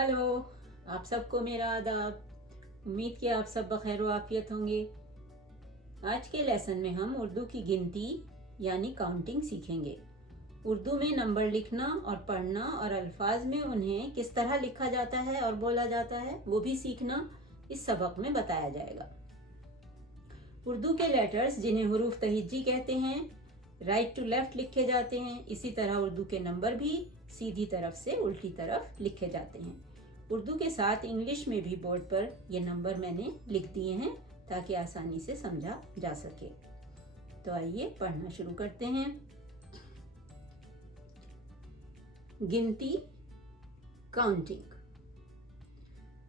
Hello, आप सबको मेरा आदाब। उम्मीद कि आप सब बखैर आफियत होंगे। आज के लेसन में हम उर्दू की गिनती यानी काउंटिंग सीखेंगे। उर्दू में नंबर लिखना और पढ़ना और अल्फाज में उन्हें किस तरह लिखा जाता है और बोला जाता है वो भी सीखना इस सबक में बताया जाएगा। उर्दू के लेटर्स जिन्हें हुरूफ तहिज्जी कहते हैं राइट टू लेफ्ट लिखे जाते हैं। इसी तरह उर्दू के नंबर भी सीधी तरफ से उल्टी तरफ लिखे जाते हैं। उर्दू के साथ इंग्लिश में भी बोर्ड पर ये नंबर मैंने लिख दिए हैं ताकि आसानी से समझा जा सके। तो आइए पढ़ना शुरू करते हैं। गिनती, काउंटिंग।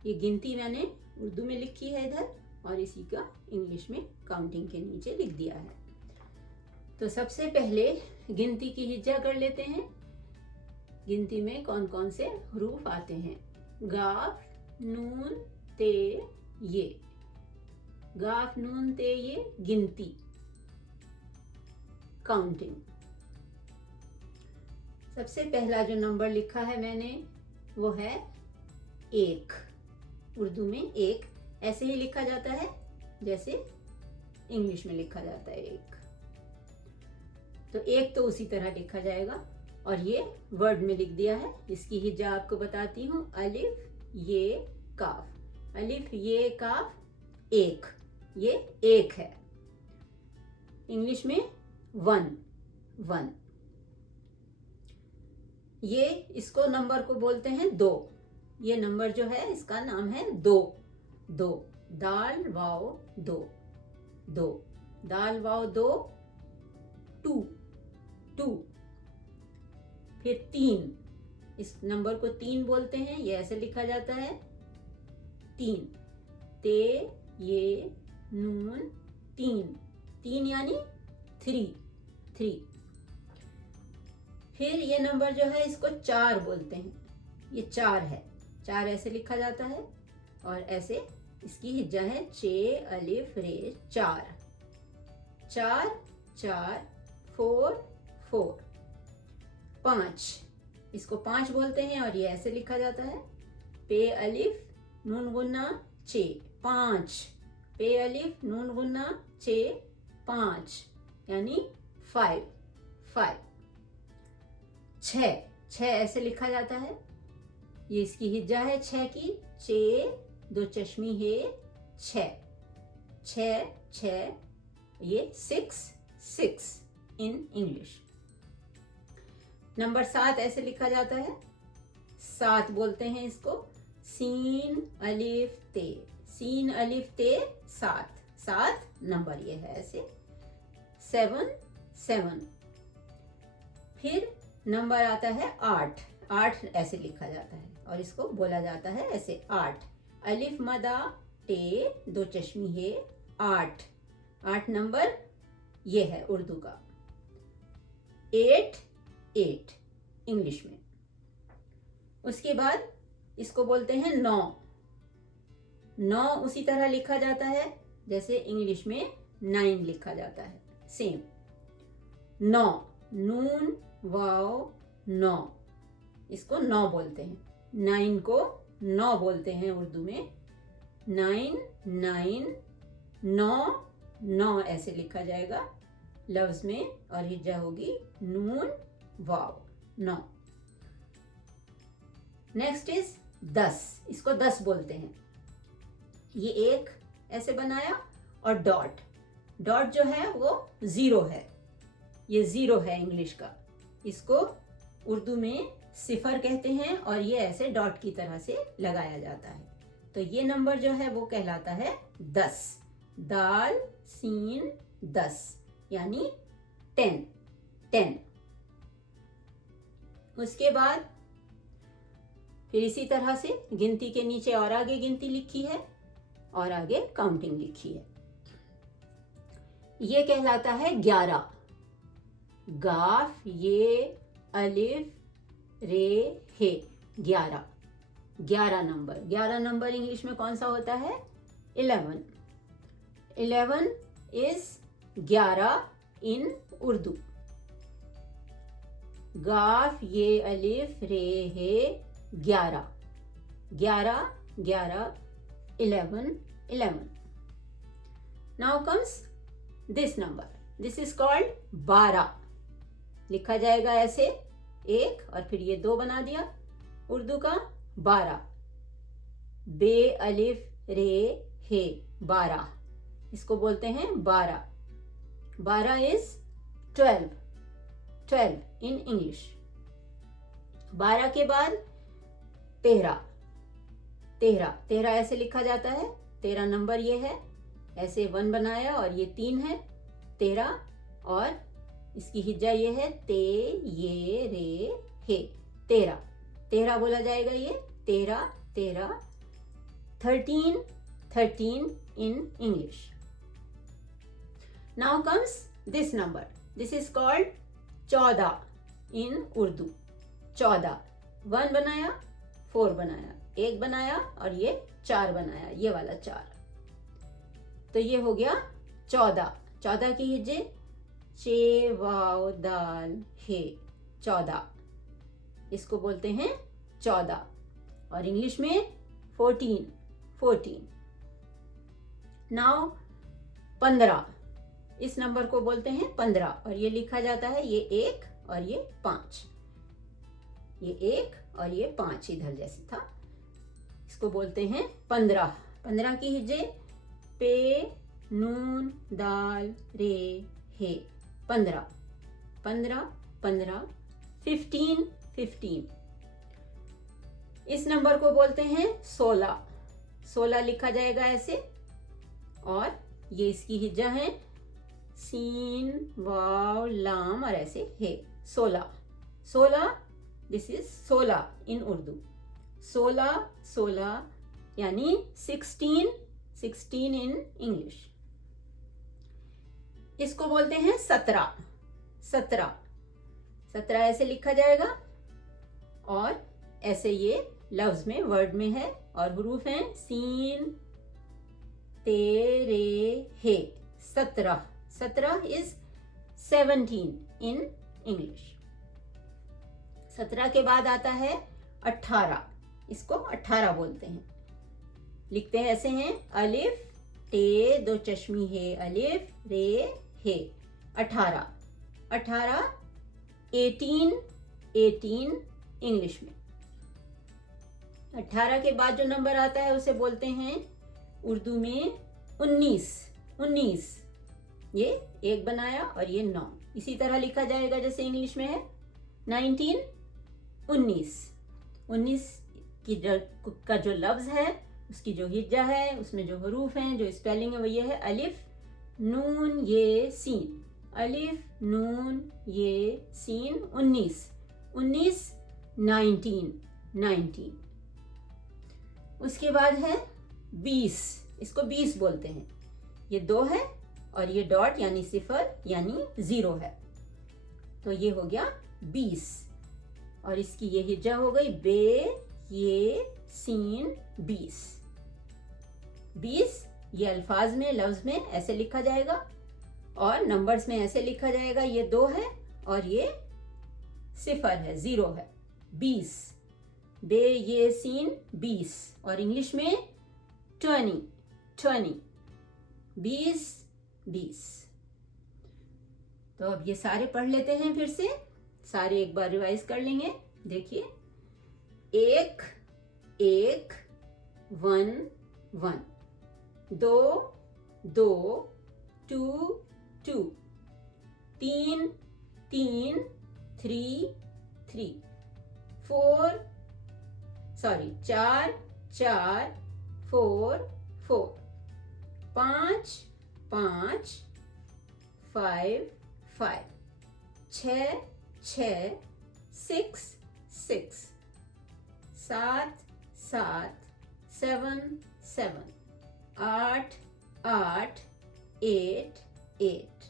ये गिनती मैंने उर्दू में लिखी है इधर और इसी का इंग्लिश में काउंटिंग के नीचे लिख दिया है। तो सबसे पहले गिनती की हिज्जा कर लेते हैं। गिनती में कौन कौन से हरूफ आते हैं? गाफ, नून, ते, ये। गाफ, नून, ते, ये गिनती, काउंटिंग। सबसे पहला जो नंबर लिखा है मैंने वो है एक। उर्दू में एक ऐसे ही लिखा जाता है जैसे इंग्लिश में लिखा जाता है एक। तो एक तो उसी तरह लिखा जाएगा और ये वर्ड में लिख दिया है। इसकी हिज्जा आपको बताती हूँ। अलिफ, ये, काफ। अलिफ, ये, काफ, एक। ये एक है। इंग्लिश में वन, वन। ये इसको नंबर को बोलते हैं दो। ये नंबर जो है इसका नाम है दो। दो, दाल वाओ दो, दो। दाल वाओ दो, टू, टू। फिर तीन, इस नंबर को तीन बोलते हैं। ये ऐसे लिखा जाता है तीन। ते, ये, नून, तीन। तीन यानी थ्री, थ्री। फिर ये नंबर जो है इसको चार बोलते हैं। ये चार है। चार ऐसे लिखा जाता है और ऐसे इसकी हिज्जा है चे, अलिफ, रे, चार। चार, चार, फोर, फोर। पांच, इसको पांच बोलते हैं और ये ऐसे लिखा जाता है पे, अलिफ, नून गुन्ना, चे, पांच। पे, अलिफ, नून गुन्ना, चे, पांच यानी फाइव, फाइव। छह, छह ऐसे लिखा जाता है। ये इसकी हिज्जा है छह की। चे, दो चश्मी है, छह। छह, छह, ये six, six in English. Number सात ऐसे लिखा जाता है। सात बोलते हैं इसको। सीन, अलिफ, ते। सीन, अलिफ, ते, सात। सात नंबर ये है ऐसे। Seven, seven. फिर नंबर आता है आठ। आठ ऐसे लिखा जाता है और इसको बोला जाता है ऐसे आठ। अलिफ, मदा, टे, दो चश्मी है, आठ। आठ नंबर ये है उर्दू का। एट, एट इंग्लिश में। उसके बाद इसको बोलते हैं नौ। नौ उसी तरह लिखा जाता है जैसे इंग्लिश में नाइन लिखा जाता है, सेम। नौ, नून, वाओ, नौ। इसको नौ बोलते हैं। नाइन को नौ बोलते हैं उर्दू में। नाइन, नाइन, नौ, नौ ऐसे लिखा जाएगा लफ्ज में और हिज्जा होगी नून, वाव, नौ। नेक्स्ट इज दस। इसको दस बोलते हैं। ये एक ऐसे बनाया और डॉट। डॉट जो है वो जीरो है। ये जीरो है इंग्लिश का। इसको उर्दू में सिफर कहते हैं और ये ऐसे डॉट की तरह से लगाया जाता है। तो ये नंबर जो है वो कहलाता है दस। दाल, सीन, दस यानी टेन, टेन। उसके बाद फिर इसी तरह से गिनती के नीचे और आगे गिनती लिखी है और आगे काउंटिंग लिखी है। ये कहलाता है 11। गाफ, ये, अलिफ, रे, हे, 11। 11 नंबर। 11 नंबर इंग्लिश में कौन सा होता है? 11। 11 इज 11 इन उर्दू। गाफ, ये, अलिफ, रे, हे, 11। 11, 11, 11, 11. Now comes this number. This is called 12. लिखा जाएगा ऐसे, एक और फिर ये दो बना दिया, उर्दू का 12, बे अलिफ रे हे, 12, इसको बोलते हैं 12. 12 is 12, 12 in English. 12 के बाद 13, 13, 13 ऐसे लिखा जाता है, 13 नंबर ये है, ऐसे 1 बनाया और ये 3 है, 13, और इसकी हिज्जा ये है ते ये रे हे, 13, 13 बोला जाएगा ये, 13, 13. 13, 13 in English. Now comes this number. This is called 14 in Urdu. 14, 1 बनाया, 4 बनाया, 1 बनाया और ये 4 बनाया, ये वाला 4. तो ये हो गया 14. 14 की हिज्जे चे वाव दाल हे, 14, इसको बोलते हैं 14. और इंग्लिश में 14, 14. नाउ 15, इस नंबर को बोलते हैं 15 और ये लिखा जाता है, ये 1 और ये 5, ये 1 और ये 5 इधर जैसे था, इसको बोलते हैं 15. 15 की हिज्जे पे नून दाल रे हे, 15, 15, 15. 15, 15. इस नंबर को बोलते हैं 16. 16 लिखा जाएगा ऐसे और ये इसकी हिज्जा है सीन वाव लाम और ऐसे हे, 16, 16. दिस इज 16 इन उर्दू. 16, 16 यानी 16, 16 इन इंग्लिश. इसको बोलते हैं 17, 17, 17 ऐसे लिखा जाएगा और ऐसे ये लफ्ज में, वर्ड में है और हुरूफ हैं सीन तेरे हे, 17. 17 इज 17 इन इंग्लिश. 17 के बाद आता है 18, इसको 18 बोलते हैं. लिखते हैं ऐसे हैं, अलिफ टे दो चश्मी है, अलिफ रे हे, 18, 18. 18, 18 इंग्लिश में. 18 के बाद जो नंबर आता है उसे बोलते हैं उर्दू में 19, 19. ये 1 बनाया और ये 9, इसी तरह लिखा जाएगा जैसे इंग्लिश में है. 19, 19. 19 की का जो लफ्ज है, उसकी जो हिज्जा है, उसमें जो हरूफ हैं, जो स्पेलिंग है वो ये है अलिफ नून ये सीन, अलिफ नून ये सीन. 19, 19, 19, 19. उसके बाद है 20, इसको 20 बोलते हैं. ये 2 है और ये डॉट यानी सिफर यानी 0 है, तो ये हो गया 20 और इसकी ये हिज्जा हो गई बे ये सीन 20. 20 ये अल्फाज में, लफ्ज में ऐसे लिखा जाएगा और नंबर्स में ऐसे लिखा जाएगा. ये 2 है और ये सिफर है, 0 है. 20, बे ये सीन 20 और इंग्लिश में 20, 20, 20, 20. तो अब ये सारे पढ़ लेते हैं फिर से, सारे एक बार रिवाइज कर लेंगे. देखिए, 1, 1, 1, 1, 2, 2, 2, 2, 3, 3, 3, 3, 4, 4, 4, 4, 4, 5, 5, 5, 5, 6, 6, 6, 6, 7, 7, 7, 7, 8, 8, 8, 8,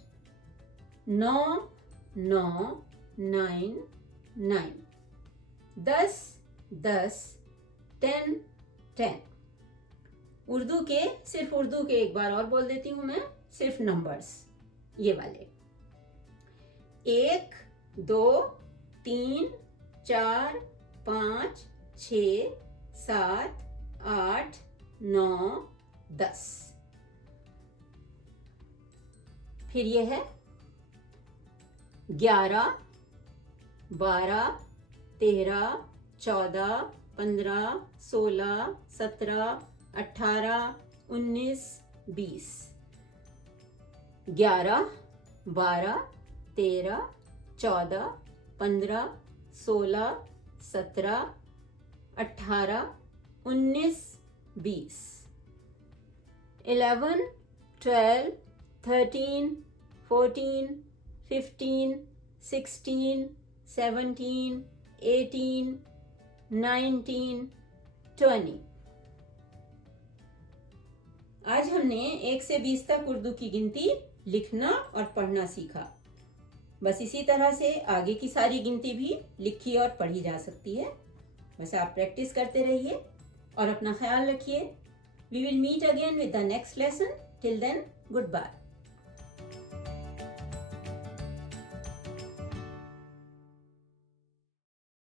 9, 9, 9, 9, 10, 10, 10, 10. उर्दू के, सिर्फ उर्दू के एक बार और बोल देती हूं मैं, सिर्फ नंबर्स ये वाले. 1, 2, 3, 4, 5, 6, 7, 8, 9, 10। फिर ये है 11, 12, 13, 14, 15, 16, 17, 18, 19, 20। 11, 12, 13, 14, 15, 16, 17, 18, 19, 20। 11, 12, 13, 14, 15, 16, 17, 18, 19, 20। आज हमने 1 से 20 तक उर्दू की गिनती लिखना और पढ़ना सीखा। बस इसी तरह से आगे की सारी गिनती भी लिखी और पढ़ी जा सकती है। बस आप प्रैक्टिस करते रहिए और अपना ख्याल रखिए। We will meet again with the next lesson. Till then, good bye.